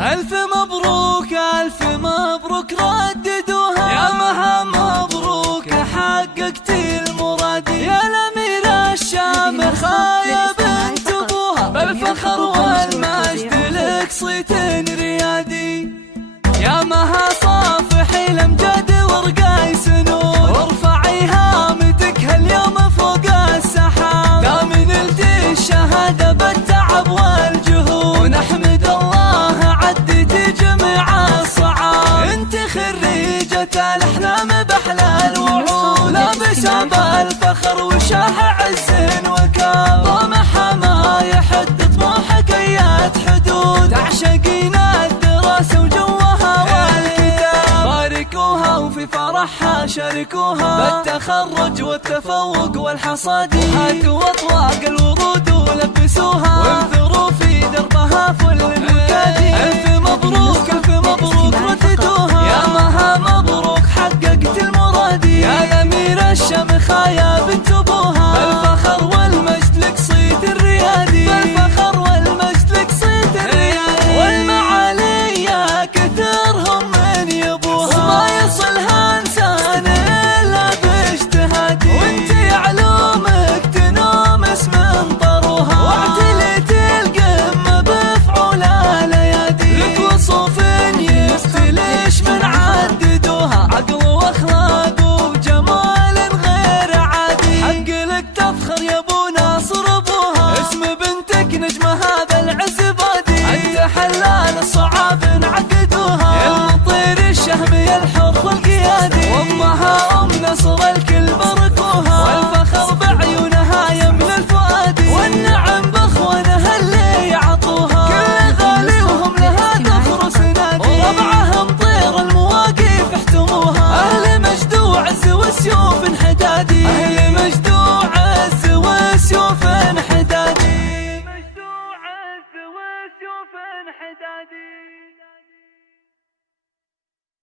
ألف مبروك ألف مبروك رددوها، يا مها مبروك حققت المراد، يا الأميرة الشامخة يا بنت أبوها، بالفخر والمجد لك صيت ريادي، يا مها صافحي الأمجاد ورقاي سنون، وارفعي هامتك هاليوم فوق السحاب، دام نلتي الشهادة بالتعب والجهود، ونحمد الله عديتي جميع الصعاب، انت خريجة الأحلام بأحلى الوعود، لابسة بالفخر وشاح عز وكاب، طموحها ما يحد طموحك أيات حدود، تعشقين الدراسة وجوها والكتاب، باركوها وفي فرحها شاركوها، بالتخرج والتفوق والحصاد، هاتوا أطواق الورود ولبسوها، وانثروا في دربها فل المكادي، ألف مبروك ألف مبروك رددوها، يا مها مبروك حققت المراد، يا الأميرة الشامخة يا بنت أبوها، بالفخر والمجد لك صيت الريادي، بالفخر والمجد لك صيت الريادي، والمعالي يا كثرهم من يبوها، ما يصلها إنسان إلا باجتهادي، وانت علومك تنومس من طروها، واعتليت القمة بفعول الأيادي، لك وصوف يستلش من عددوها، عقل واخلاق وجمال غير عادي، حق لك تفخر يا ابو ناصر ابوها، اسم بنتك نجمة هذا العز بادي، انت حلال الصعاب عقدوها، يا المطير الشهم يا الحر القيادي، وامها ام نصر الكل باركوها، والفخر بعيونها يملى الفؤاد، والنعم باخوانها اللي يعطوها، كل غالي وهم لها تفرس نادي، وربعهم طير المواقف احتموها، اهل مجد وعز وسيوف حدادي، اهل مجد وعز وسيوف حدادي، مجد وعز وسيوف حدادي.